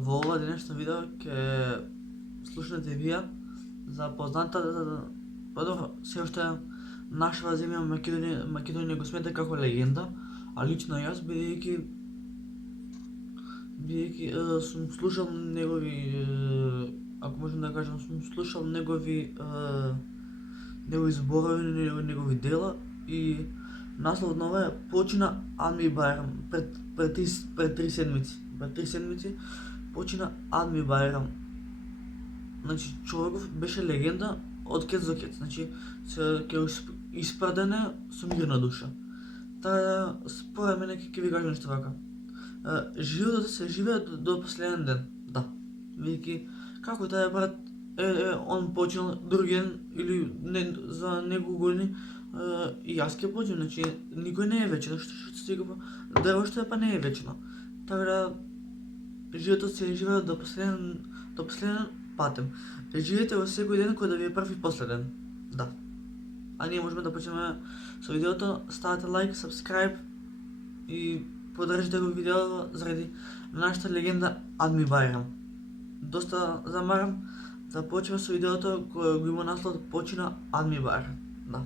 Во ова денешно видео ќе слушнете вие за познатата, подобро, се уште нашава земја Македонија го смета како легенда, а лично јас бидејќи сум слушал негови, ако можам да кажам, сум слушал негови зборови, негови дела и наслов на ова е почина Адми Байрам пред 3 седмици. Пред 3 седмици почина Адми Байрам. Значи човеков беше легенда од кец до кец. Значи ќе испрадене со мирна душа. Таа според мене ќе ви кажам нешто вака. Животот се живее до последен ден. Да. Видејќи како таа брат он починал друген или не, за неколку години и јас ќе почнем, значи никој не е вечен, што се вика дрво што е па не е вечно. Така да животот се живее до последен патем. Живеете во секој ден кој да ви е прв и последен. Да. А ние можеме да почнеме со видеото, ставете лайк, subscribe и поддржите го видеото заради нашата легенда Адми Байрам. Доста замарам, започваме со видеото кој го има наслов почина Адми Байрам. Да.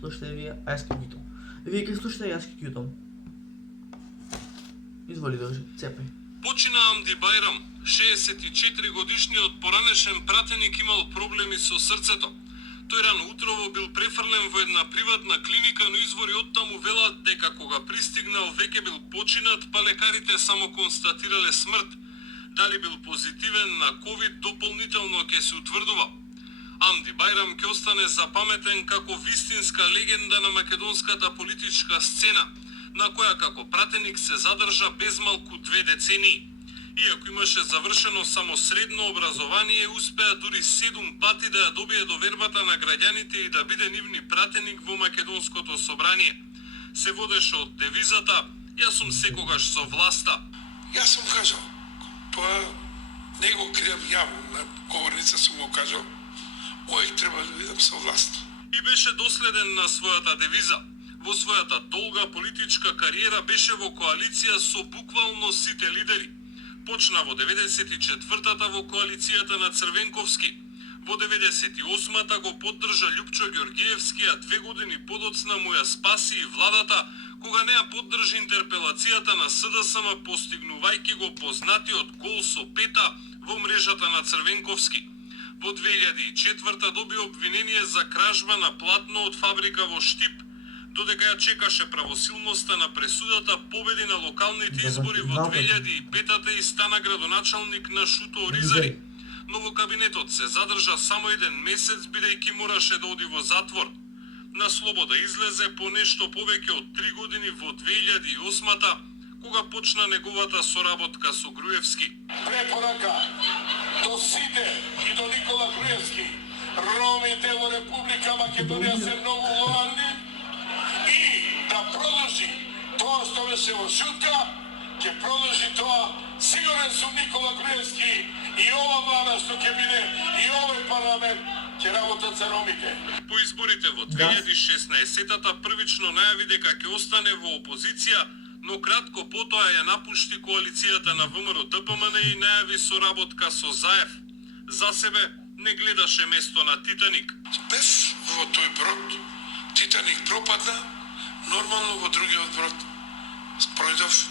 Слушате вие, а јас ќе кјутам. Вие ќе слушате, јас ќе кјутам. Изволи дожи, цепај. Почина Амди Байрам, 64 годишниот поранешен пратеник имал проблеми со срцето. Тој рано утрово бил префрлен во една приватна клиника, но извори оттаму велат дека кога пристигнал веќе бил починат, па лекарите само констатирале смрт. Дали бил позитивен на ковид дополнително ќе се утврдува. Амди Байрам ќе остане запаметен како вистинска легенда на македонската политичка сцена, на која како пратеник се задржа безмалку 2 децении. Иако имаше завршено само средно образование, успеа дури 7 пати да ја добие довербата на граѓаните и да биде нивни пратеник во македонското собрание. Се водеше од девизата "Јас сум секогаш со власта". Јас сум кажал, тоа не го кријам јавно, на говорница сум го кажал, овој треба да бидам со власт. И беше доследен на својата девиза. Во својата долга политичка кариера беше во коалиција со буквално сите лидери. Почна во 94-тата во коалицијата на Црвенковски. Во 98-та го поддржа Љупчо Ѓоргиевски, а 2 години подоцна му ја спаси и владата, кога не ја поддржи интерпелацијата на СДСМ, постигнувајќи го познатиот гол со пета во мрежата на Црвенковски. Во 2004-та доби обвинение за кражба на платно од фабрика во Штип. Додека ја чекаше правосилноста на пресудата, победи на локалните избори во 2005-та и стана градоначалник на Шуто Оризари. Но во кабинетот се задржа само 1 месец, бидејќи мораше да оди во затвор. На слобода излезе по нешто повеќе од 3 години во 2008-та, кога почна неговата соработка со Груевски. Препорака до сите и до Никола Груевски. Ромите во Република Македонија се многу лојални и да продолжи тоа што беше во шутка, ќе продолжи тоа. Сигурен сум Никола Груевски и ова влада што ќе биде и овој парламент ќе работат за ромите. По изборите во 2016-та првично најави дека ќе остане во опозиција, но кратко потоа ја напушти коалицијата на ВМРО ДПМН и најави соработка со Заев. За себе не гледаше место на Титаник. Бев во тој брод, Титаник пропадна, нормално во другиот брод пројдов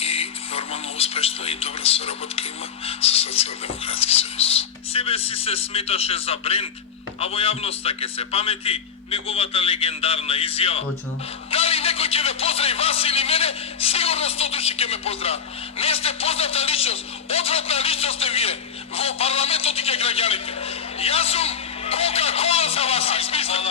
и нормално успешно и добра соработка има со Социјалдемократски сојуз. Себе си се сметаше за бренд, а во јавноста ќе се памети неговата легендарна изјава. Точно. Дали некој ќе ме поздрави вас или мене, сигурно 100 души ќе ме поздрават. Не сте позната личност, одвратна личност сте вие во парламентот и ке граѓаните. Јас сум Кока-кола за вас, измислам.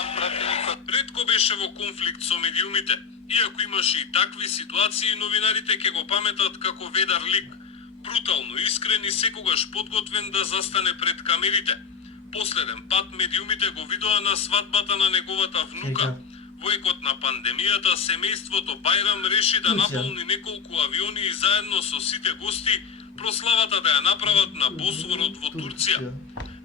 Ретко беше во конфликт со медиумите. Иако имаше и такви ситуации, новинарите ќе го паметат како ведар лик. Брутално искрен и секогаш подготвен да застане пред камерите. Последен пат медиумите го видоа на свадбата на неговата внука. Во екот на пандемијата, семејството Байрам реши да наполни неколку авиони и заедно со сите гости прославата да ја направат на Босворот во Турција.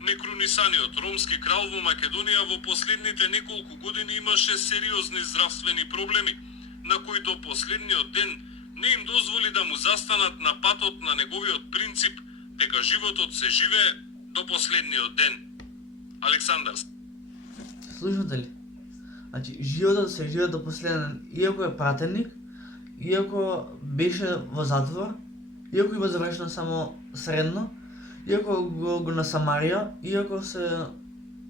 Некронисаниот ромски крал во Македонија во последните неколку години имаше сериозни здравствени проблеми, на кои до последниот ден не им дозволи да му застанат на патот на неговиот принцип дека животот се живее до последниот ден. Александар. Слушате ли? Значи, животот се живее до последен, иако е пратеник, иако беше во затвор, иако има завршено само средно, иако го насамарија, иако се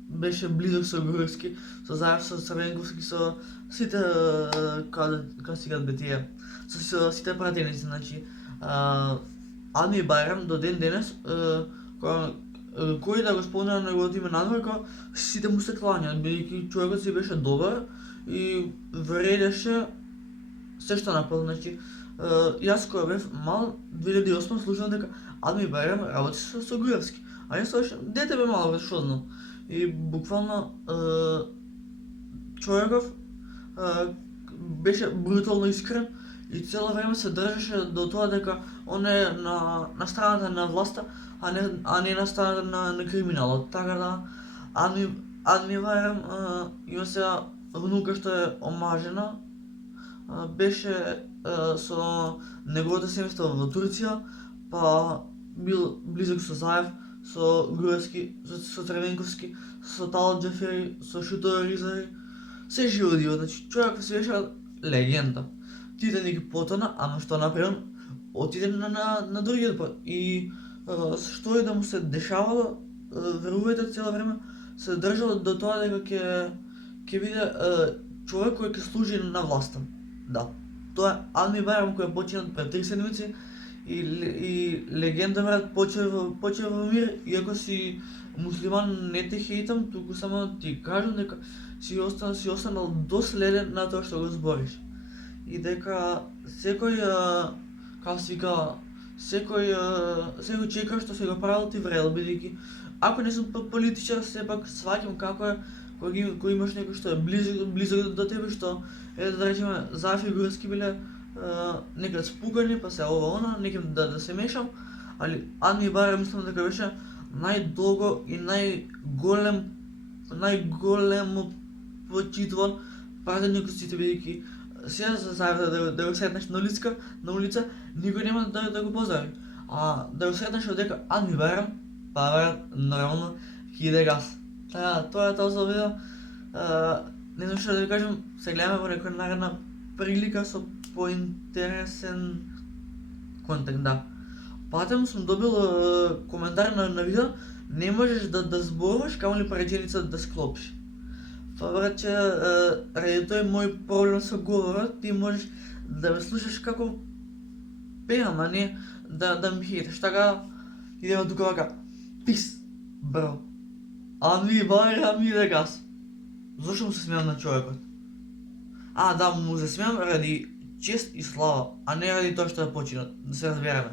беше близок со Груевски, со Заев, со Црвенковски, со сите кога стигат бе тие, со сите пратеници, значи Ами Байрам до ден денес кој да го спомне неговото име надвор, сите му се кланјаат, бидејќи човекот си беше добар и вредеше се што направил. Значи, јас кога бев мал, 2008 слушам дека Ами Байрам работи со Груевски, а јас слушам, дете бе мало, што знам. И буквално човеков беше брутално искрен и цело време се држеше до тоа дека он е на страната на власта, а не на страната на криминалот. Така да Ами Байрам има сега внука што е омажена, беше со неговото семејство во Турција, па бил близок со Заев, со Груевски, со Црвенковски, со Талат Џафери, со Шуто Ризари, се живодио, значи човекот се беше легенда. Титаник потона, ама што направил, отиде на другиот пат. И што и да му се дешавало, верувајте цело време се држал до тоа дека ќе биде човек кој ќе служи на власта. Да. Тоа е Ами Байрам кој е починат пред 3 седмици и легенда брат почива во мир, иако си муслиман не те хейтам, туку само ти кажам дека си останал доследен на тоа што го збориш. И дека секој како се вика, секој чека што се го правил ти вредел, бидејќи ако не сум политичар, сепак сваќам како е кога имаш некој што е близок до тебе, што да речеме Заев и Груевски биле некад спугани, па се ова она, неким да се мешам, али Ами Байрам мислам дека беше најдолго и најголемо почитуван пратеник од сите, бидејќи сега за Заев да го сретнеш на улица, никој нема да го поздрави. А да го сретнеш од дека Ами Байрам, па брат, нормално ќе иде газ. Тоа е тоа за видео. Не знам што да ви кажам, се гледаме во некоја наредна прилика со поинтересен контент, да. Патем сум добил коментар на видео, не можеш да зборуваш, камо ли па реченица да склопиш. Па братче, ради тој мој проблем со говорот, ти можеш да ме слушаш како пеам, а не да ми хейташ. Така, идеме тука вака. Пис, бро. Ами Байрам иде газ. Зошто му се смеам на човекот? Да, му се смеам ради чест и слава, а не ради тоа што е починат, да се разбереме.